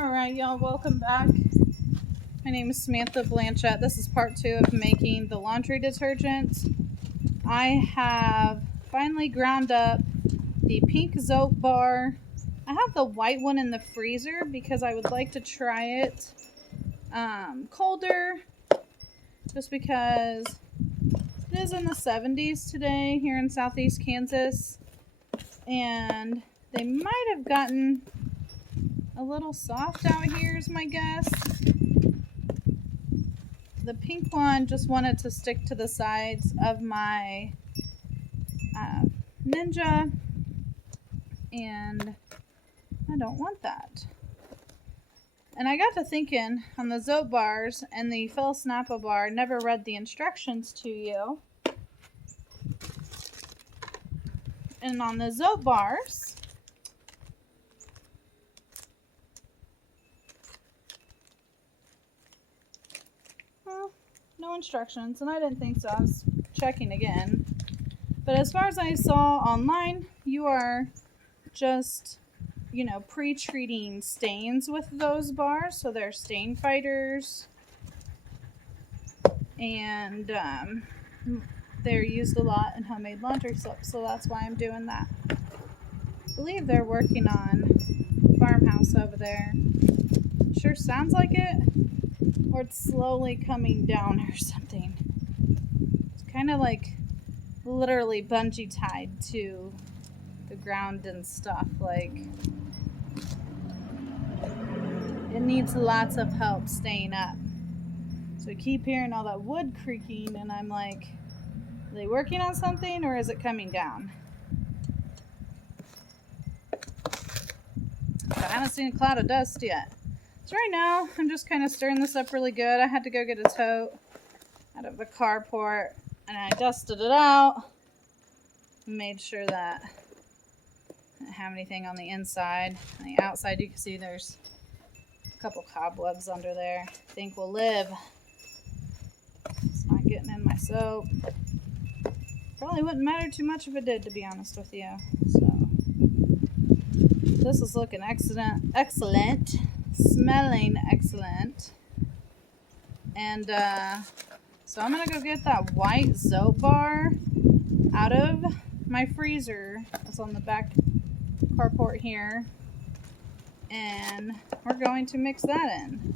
Alright, y'all, welcome back. My name is Samantha Blanchett. This is part 2 of making the laundry detergent. I have finally ground up the pink Zote bar. I have the white one in the freezer because I would like to try it colder, just because it is in the 70s today here in southeast Kansas, and they might have gotten a little soft out here is my guess. The pink one just wanted to stick to the sides of my Ninja, and I don't want that. And I got to thinking, on the Zote bars and the Phyllis Napa bar, I never read the instructions to you. And on the Zote bars, no instructions, and I didn't think so. I was checking again. But as far as I saw online, you are just, pre-treating stains with those bars. So they're stain fighters. And they're used a lot in homemade laundry soap. So that's why I'm doing that. I believe they're working on farmhouse over there. Sure sounds like it. Or it's slowly coming down or something. It's kind of like literally bungee tied to the ground and stuff. Like, it needs lots of help staying up. So I keep hearing all that wood creaking, and I'm like, are they working on something or is it coming down? But I haven't seen a cloud of dust yet. So right now, I'm just kind of stirring this up really good. I had to go get a tote out of the carport, and I dusted it out. Made sure that I didn't have anything on the inside. On the outside, you can see there's a couple cobwebs under there. I think we'll live. It's not getting in my soap. Probably wouldn't matter too much if it did, to be honest with you. So this is looking excellent. Smelling excellent. And so I'm gonna go get that white Zote bar out of my freezer. It's on the back carport here, and we're going to mix that in.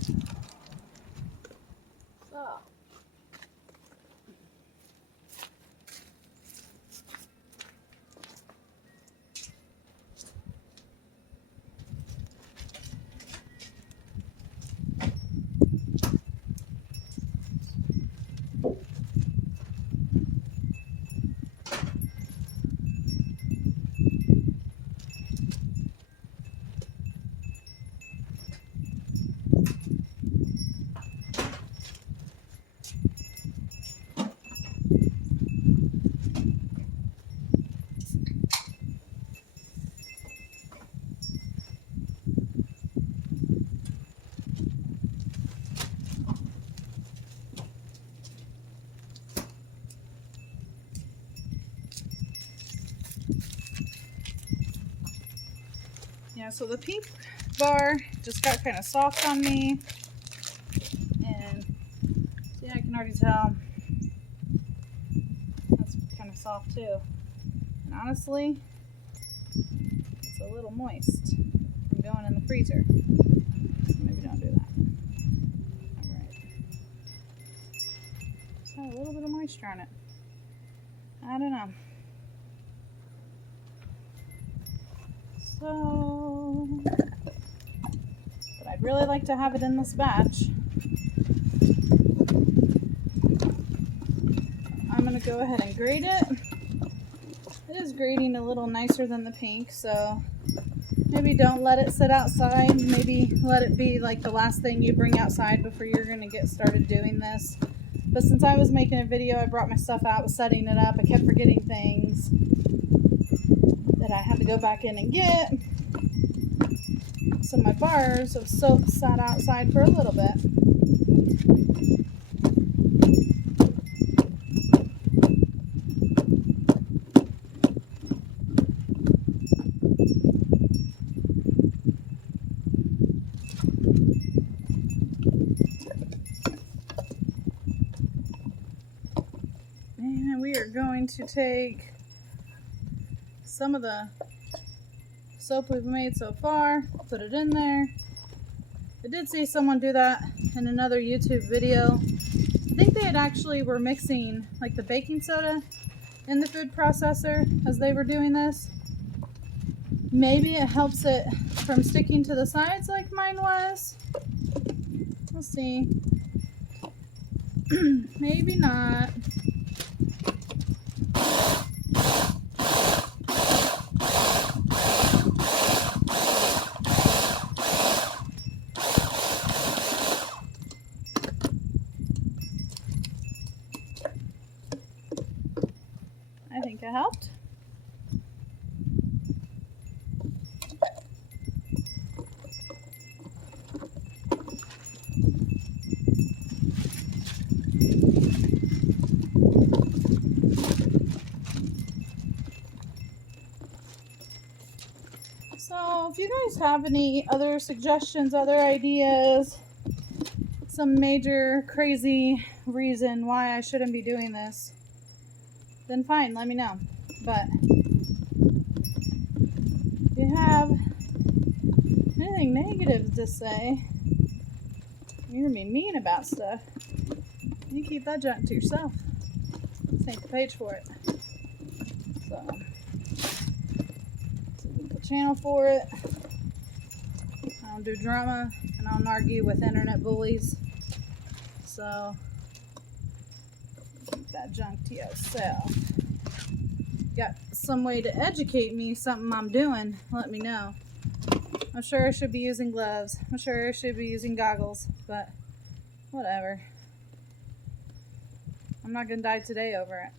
So yeah, so the pink bar just got kind of soft on me, and see, I can already tell that's kind of soft too. And honestly, it's a little moist from going in the freezer, so maybe don't do that. Alright, just have a little bit of moisture on it. I don't know. So, but I'd really like to have it in this batch. I'm going to go ahead and grate it. It is grating a little nicer than the pink, so maybe don't let it sit outside. Maybe let it be like the last thing you bring outside before you're going to get started doing this. But since I was making a video, I brought my stuff out, was setting it up, I kept forgetting things that I had to go back in and get. So my bars of soap sat outside for a little bit. going to take some of the soap we've made so far, put it in there. I did see someone do that in another YouTube video. I think they had actually were mixing like the baking soda in the food processor as they were doing this. Maybe it helps it from sticking to the sides like mine was. We'll see. Maybe not. I think it helped. So if you guys have any other suggestions, other ideas, some major crazy reason why I shouldn't be doing this, then fine, let me know. But if you have anything negative to say, you're gonna be mean about stuff, you keep that junk to yourself. This ain't the page for it. So channel for it. I don't do drama and I don't argue with internet bullies. So keep that junk to yourself. Got some way to educate me, something I'm doing, let me know. I'm sure I should be using gloves. I'm sure I should be using goggles, but whatever. I'm not gonna die today over it.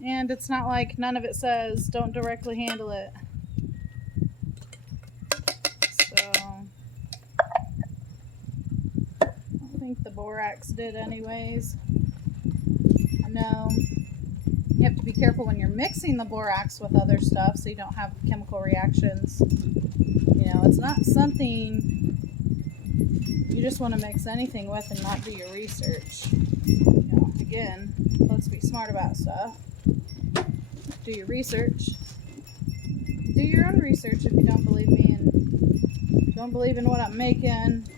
And it's not like none of it says don't directly handle it. So I think the borax did anyways. I know you have to be careful when you're mixing the borax with other stuff so you don't have chemical reactions. You know, it's not something you just want to mix anything with and not do your research. You know, again, let's be smart about stuff. Do your research. Do your own research if you don't believe me and don't believe in what I'm making.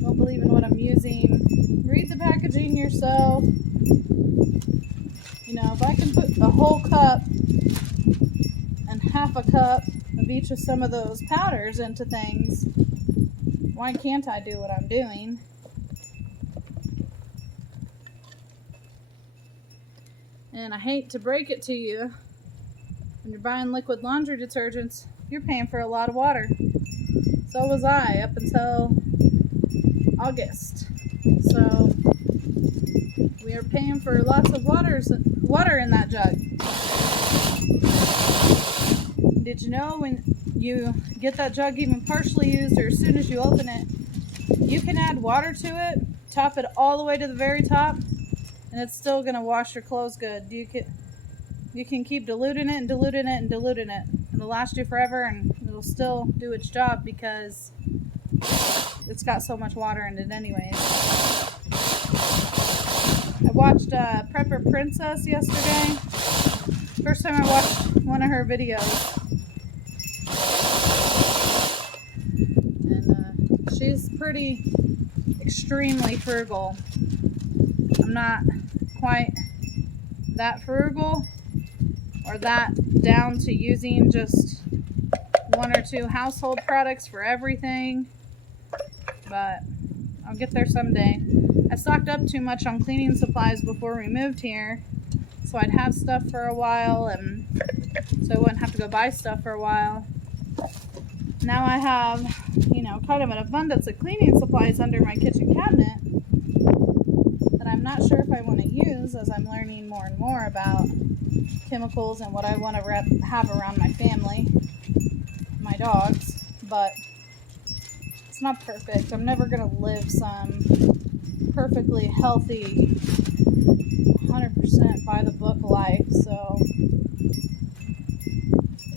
Don't believe in what I'm using. Read the packaging yourself. You know, if I can put a whole cup and half a cup of each of some of those powders into things, why can't I do what I'm doing? And I hate to break it to you, when you're buying liquid laundry detergents, you're paying for a lot of water. So was I up until August. So we are paying for lots of water in that jug. Did you know when you get that jug even partially used, or as soon as you open it, you can add water to it, top it all the way to the very top, and it's still going to wash your clothes good. You can keep diluting it and diluting it and diluting it. It'll last you forever and it'll still do its job because it's got so much water in it anyways. I watched Prepper Princess yesterday. First time I watched one of her videos. And she's pretty extremely frugal. I'm not quite that frugal or that down to using just one or two household products for everything, but I'll get there someday. I stocked up too much on cleaning supplies before we moved here, so I'd have stuff for a while, and so I wouldn't have to go buy stuff for a while. Now I have, you know, kind of an abundance of cleaning supplies under my kitchen cabinet that I'm not sure if I want to use as I'm learning more and more about chemicals and what I want to have around my family, my dogs. But It's not perfect. I'm never going to live some perfectly healthy, 100% by the book life. So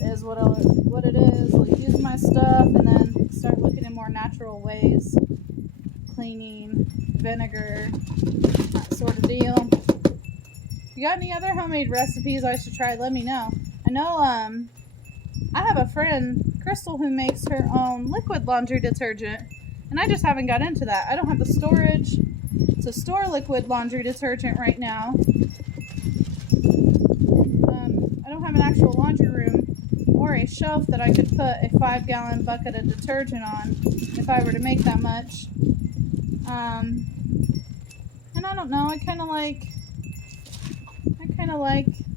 it is what it is. Like, use my stuff and then start looking at more natural ways. Cleaning, vinegar, that sort of deal. If you got any other homemade recipes I should try, let me know. I know I have a friend, Crystal, who makes her own liquid laundry detergent, and I just haven't got into that. I don't have the storage to store liquid laundry detergent right now. I don't have an actual laundry room or a shelf that I could put a 5-gallon bucket of detergent on if I were to make that much. And I don't know, I kind of like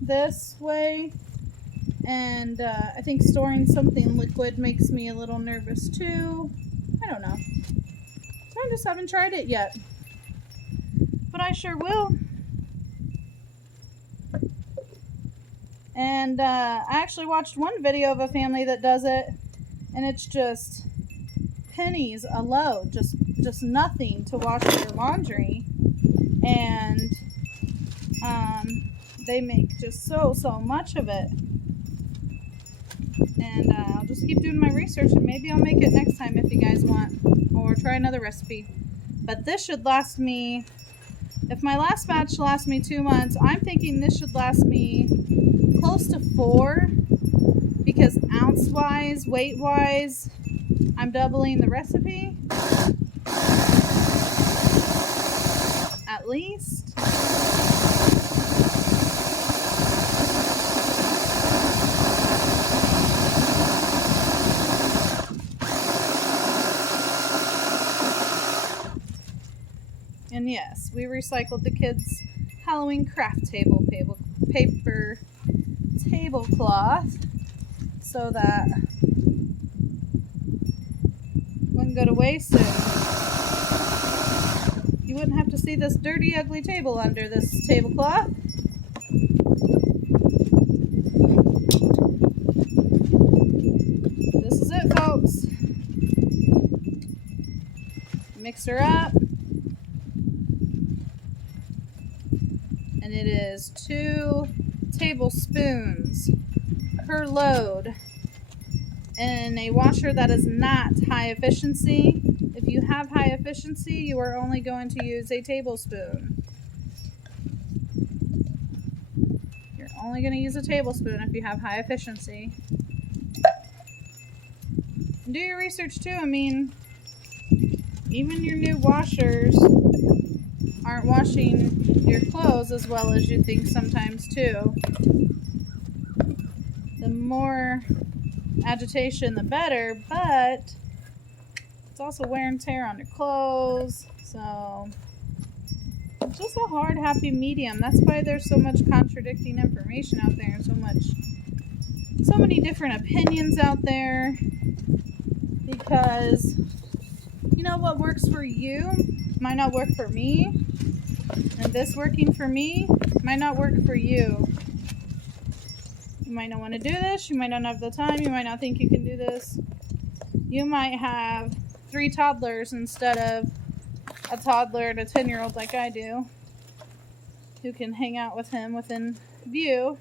this way, and I think storing something liquid makes me a little nervous too. I don't know. So I just haven't tried it yet, but I sure will. And I actually watched one video of a family that does it, and it's just pennies a load, just nothing to wash their laundry, and they make just so much of it. And I'll just keep doing my research, and maybe I'll make it next time if you guys want, or try another recipe. But this should last me, if my last batch lasts me 2 months, I'm thinking this should last me close to 4, because ounce wise, weight wise, I'm doubling the recipe at least. And yes, we recycled the kids' Halloween craft paper tablecloth so that wouldn't go to waste, and you wouldn't have to see this dirty, ugly table under this tablecloth. This is it, folks. Mix her up. And it is 2 tablespoons per load in a washer that is not high efficiency. If you have high efficiency, you are only going to use a tablespoon. You're only going to use a tablespoon if you have high efficiency. And do your research too. I mean, even your new washers aren't washing your clothes as well as you think sometimes too. The more agitation, the better, but it's also wear and tear on your clothes. So it's just a hard, happy medium. That's why there's so much contradicting information out there, and so many different opinions out there, because you know what works for you might not work for me, and this working for me might not work for you. You might not want to do this, you might not have the time, you might not think you can do this. You might have 3 toddlers instead of a toddler and a 10-year-old like I do, who can hang out with him within view.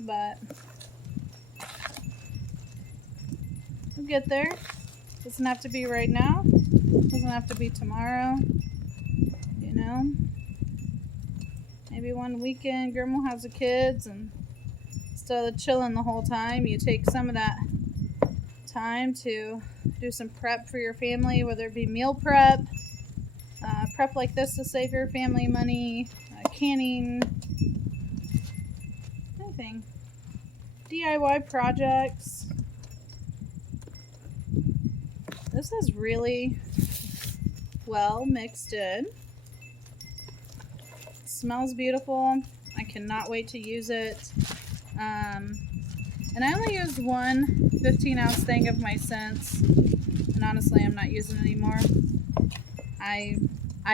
But we'll get there. Doesn't have to be right now. Doesn't have to be tomorrow. You know? Maybe one weekend Grandma has the kids, and instead of chilling the whole time, you take some of that time to do some prep for your family, whether it be meal prep, prep like this to save your family money, canning, anything. DIY projects. This is really well mixed in. It smells beautiful. I cannot wait to use it. And I only used one 15-ounce thing of my scents, and honestly, I'm not using it anymore. I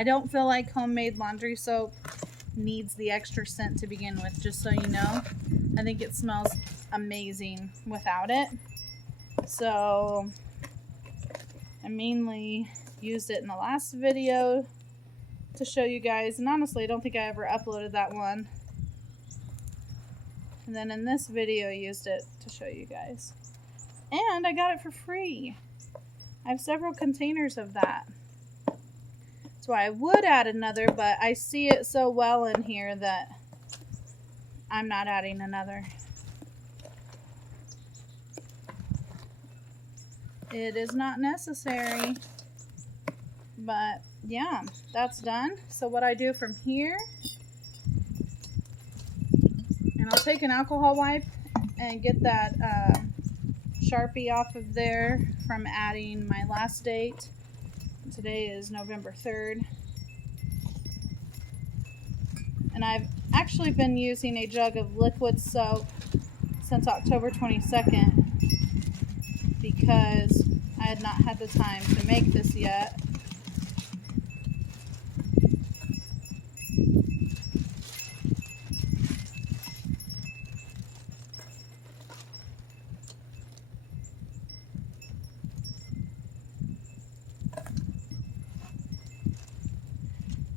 don't feel like homemade laundry soap needs the extra scent to begin with, just so you know. I think it smells amazing without it. So I mainly used it in the last video to show you guys, and honestly I don't think I ever uploaded that one. And then in this video I used it to show you guys. And I got it for free. I have several containers of that. That's why I would add another, but I see it so well in here that I'm not adding another. It is not necessary. But yeah, that's done. So what I do from here, and I'll take an alcohol wipe and get that Sharpie off of there from adding my last date. Today is November 3rd. And I've actually been using a jug of liquid soap since October 22nd because I had not had the time to make this yet.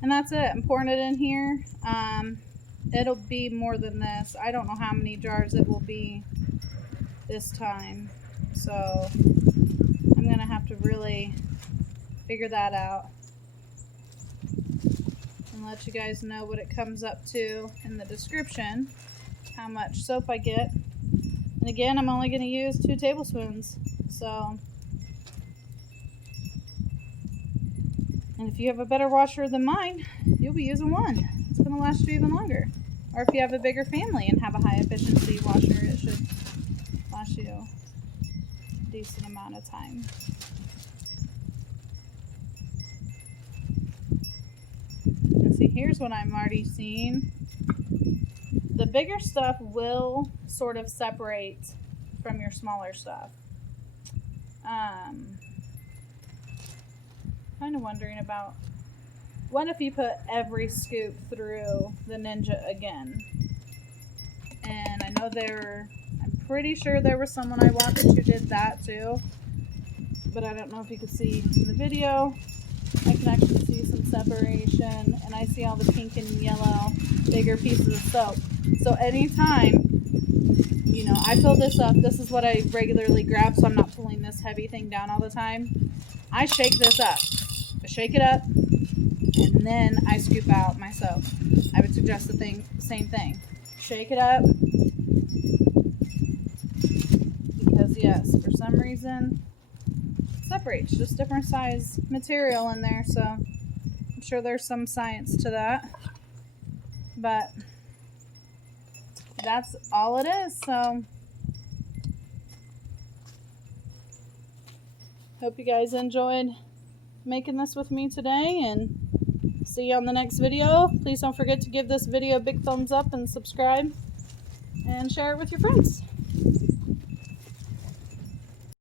And that's it. I'm pouring it in here. It'll be more than this. I don't know how many jars it will be this time. So I'm going to have to really figure that out and let you guys know what it comes up to in the description, how much soap I get. And again, I'm only going to use 2 tablespoons. So, and if you have a better washer than mine, you'll be using 1. It's going to last you even longer. Or if you have a bigger family and have a high efficiency washer, it should last you a decent amount of time. And see, here's what I'm already seeing. The bigger stuff will sort of separate from your smaller stuff. Kind of wondering about, what if you put every scoop through the Ninja again? And I know I'm pretty sure there was someone I watched who did that too, but I don't know if you could see in the video. I can actually see some separation, and I see all the pink and yellow bigger pieces of soap. So anytime, you know, I fill this up, this is what I regularly grab, so I'm not pulling this heavy thing down all the time. I shake this up. I shake it up, and then I scoop out my soap. I would suggest the same thing. Shake it up, because yes, for some reason it separates. Just different size material in there, so I'm sure there's some science to that. But that's all it is. So hope you guys enjoyed making this with me today, and see you on the next video. Please don't forget to give this video a big thumbs up and subscribe and share it with your friends.